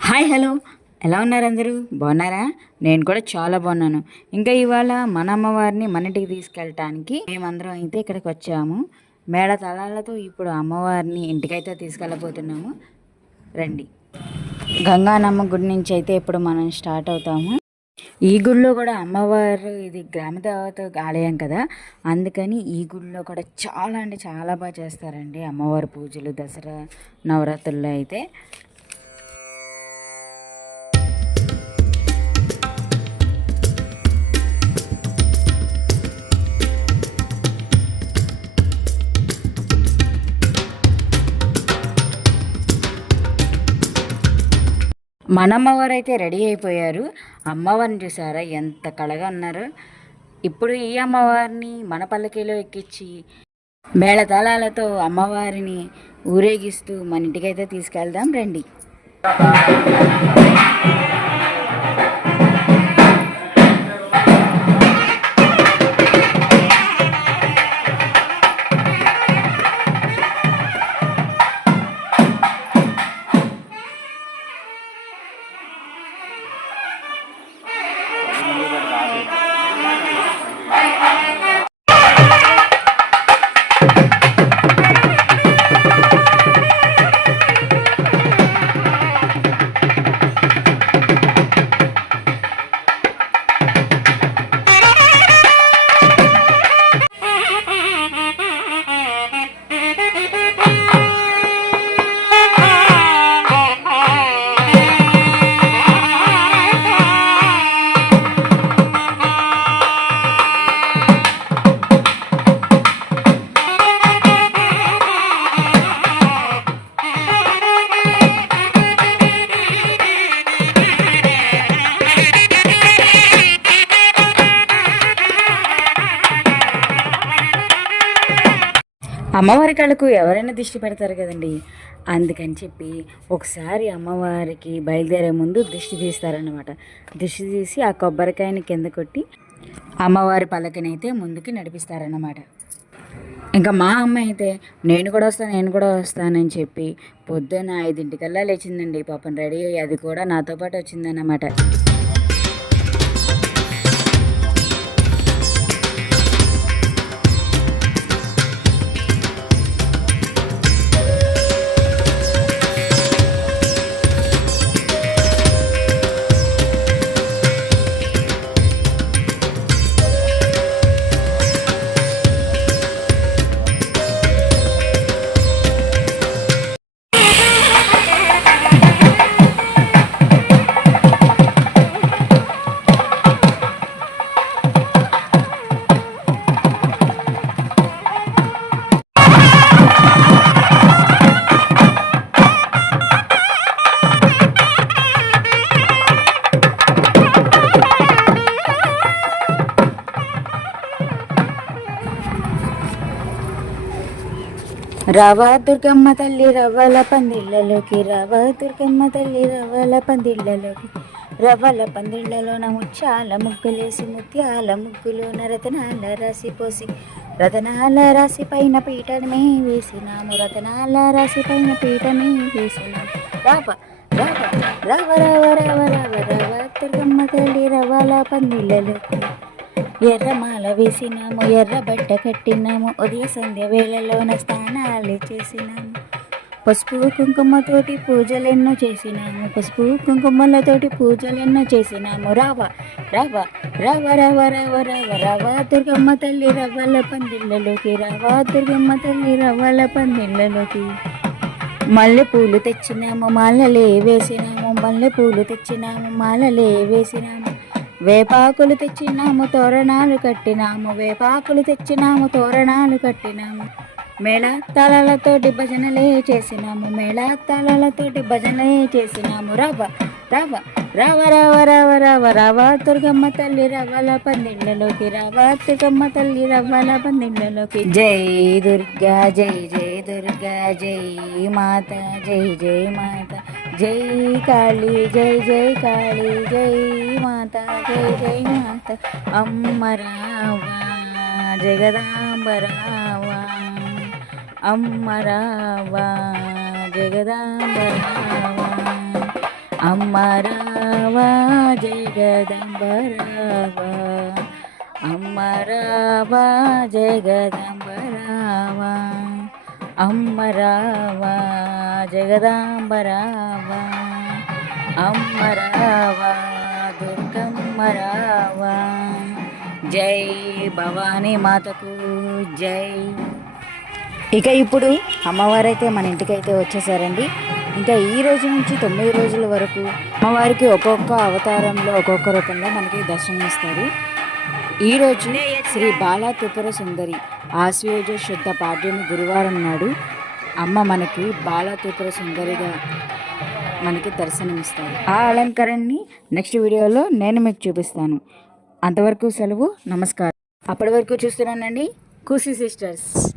Hi hello. ఎలా ఉన్నారు అందరూ? బాగున్నారా? నేను కూడా చాలా బాగున్నాను. ఇంకా ఇవాళ మన అమ్మవారిని మన ఇంటికి తీసుకెళ్ళటానికి మేమందరం అయితే ఇక్కడికి వచ్చాము. మేడ తలాలతో ఇప్పుడు అమ్మవారిని ఇంటికైతే తీసుకెళ్ళబోతున్నాము. రండి. గంగానమ్మ గుడి నుంచి అయితే ఇప్పుడు మనం స్టార్ట్ అవుతాము. ఈ గుడిలో కూడా అమ్మవారు ఇది గ్రామ దేవత ఆలయం కదా. అందుకని ఈ గుడిలో కూడా చాలా అంటే చాలా బాగా చేస్తారండి అమ్మవారి పూజలు దసరా నవరాత్రుల్లో అయితే. మన అమ్మవారు అయితే రెడీ అయిపోయారు. అమ్మవారిని చూసారా? ఎంత కళగా ఉన్నారు. ఇప్పుడు ఈ అమ్మవారిని మన పల్లకీలో ఎక్కించి మేళతాళాలతో అమ్మవారిని ఊరేగిస్తూ మన ఇంటికైతే తీసుకెళ్దాం రండి. అమ్మవారి కళ్ళకు ఎవరైనా దిష్టి పెడతారు కదండి. అందుకని చెప్పి ఒకసారి అమ్మవారికి బయలుదేరే ముందు దిష్టి తీస్తారనమాట దిష్టి తీసి ఆ కొబ్బరికాయని కింద కొట్టి అమ్మవారి పలకనైతే ముందుకి నడిపిస్తారన్నమాట. ఇంకా మా అమ్మ అయితే నేను కూడా వస్తాను నేను కూడా వస్తానని చెప్పి పొద్దున్న ఐదింటికల్లా లేచిందండి. పాపం రెడీ అయ్యి అది కూడా నాతో పాటు వచ్చిందన్నమాట. రవా దుర్గమ్మ తల్లి రవ్వల పందిళ్ళలోకి రవా దుర్గమ్మ తల్లి రవ్వల పందిళ్ళలోకి రవ్వల పందిళ్ళలోన ముత్యాల ముగ్గులేసి ముత్యాల ముగ్గులోన రతనాల రాసి పోసి రతనాల రాసి పైన పీటమే వేసినాము రతనాల రాసి పైన పీటమే వేసినాము. రావ రావ రావ రావ రావ రావ రవ దుర్గమ్మ తల్లి రవ్వల పందిళ్ళలోకి. ఎర్రమాల వేసినాము ఎర్ర బట్ట కట్టినాము. ఉదయ సంధ్య వేళలోన స్నానాలు చేసినాము. పసుపు కుంకుమతోటి పూజలెన్నో చేసినాము. పసుపు కుంకుమలతోటి పూజలెన్నో చేసినాము. రావ రావ రావ రావ రావ రావ రావ దుర్గమ్మ తల్లి రవ్వల పందిళ్ళలోకి. రావ దుర్గమ్మ తల్లి రవ్వల పందిళ్ళలోకి. మల్లెపూలు తెచ్చినాము మాలలే వేసినాము మల్లె పూలు తెచ్చినాము మాలలే వేసినాము. వేపాకులు తెచ్చినాము తోరణాలు కట్టినాము. వేపాకులు తెచ్చినాము తోరణాలు కట్టినాము. మేళ భజనలే చేసినాము. మేళ తాళాలతోటి భజనలే చేసినాము. రవ్వ రవ రావ రావ రావ రావ రావ దుర్గమ్మ తల్లి రవ్వల పందిళ్ళలోకి రావ దుర్గమ్మ తల్లి రవ్వల పందిళ్ళలోకి. జై దుర్గా జై జై దుర్గా జై మాత జై జై మాత. జై కాళీ జై జై కాళీ జై మాత జై జై మాత. అమ్మరావా జగదాంబరావా అమ్మరావా జగదాంబరావా అమ్మరావా రావా అమ్మరావా రావా. అమ్మరావా జగదాంబరావా అమ్మరావా దుర్గమ్మరావా. జై భవానీ మాతకు జై. ఇక ఇప్పుడు అమ్మవారైతే మన ఇంటికైతే వచ్చేసారండి. ఇంకా ఈ రోజు నుంచి తొమ్మిది రోజుల వరకు అమ్మవారికి ఒక్కొక్క అవతారంలో ఒక్కొక్క రూపంలో మనకి దర్శనమిస్తారు. ఈరోజు శ్రీ బాలా త్రిపుర సుందరి ఆశ్వయుజ శుద్ధ పాడ్యమి గురువారం నాడు అమ్మ మనకి బాలా త్రిపుర సుందరిగా మనకి దర్శనమిస్తారు. ఆ అలంకరణని నెక్స్ట్ వీడియోలో నేను మీకు చూపిస్తాను. అంతవరకు సెలవు నమస్కారం. అప్పటి వరకు చూస్తున్నానండి. కూసీ సిస్టర్స్.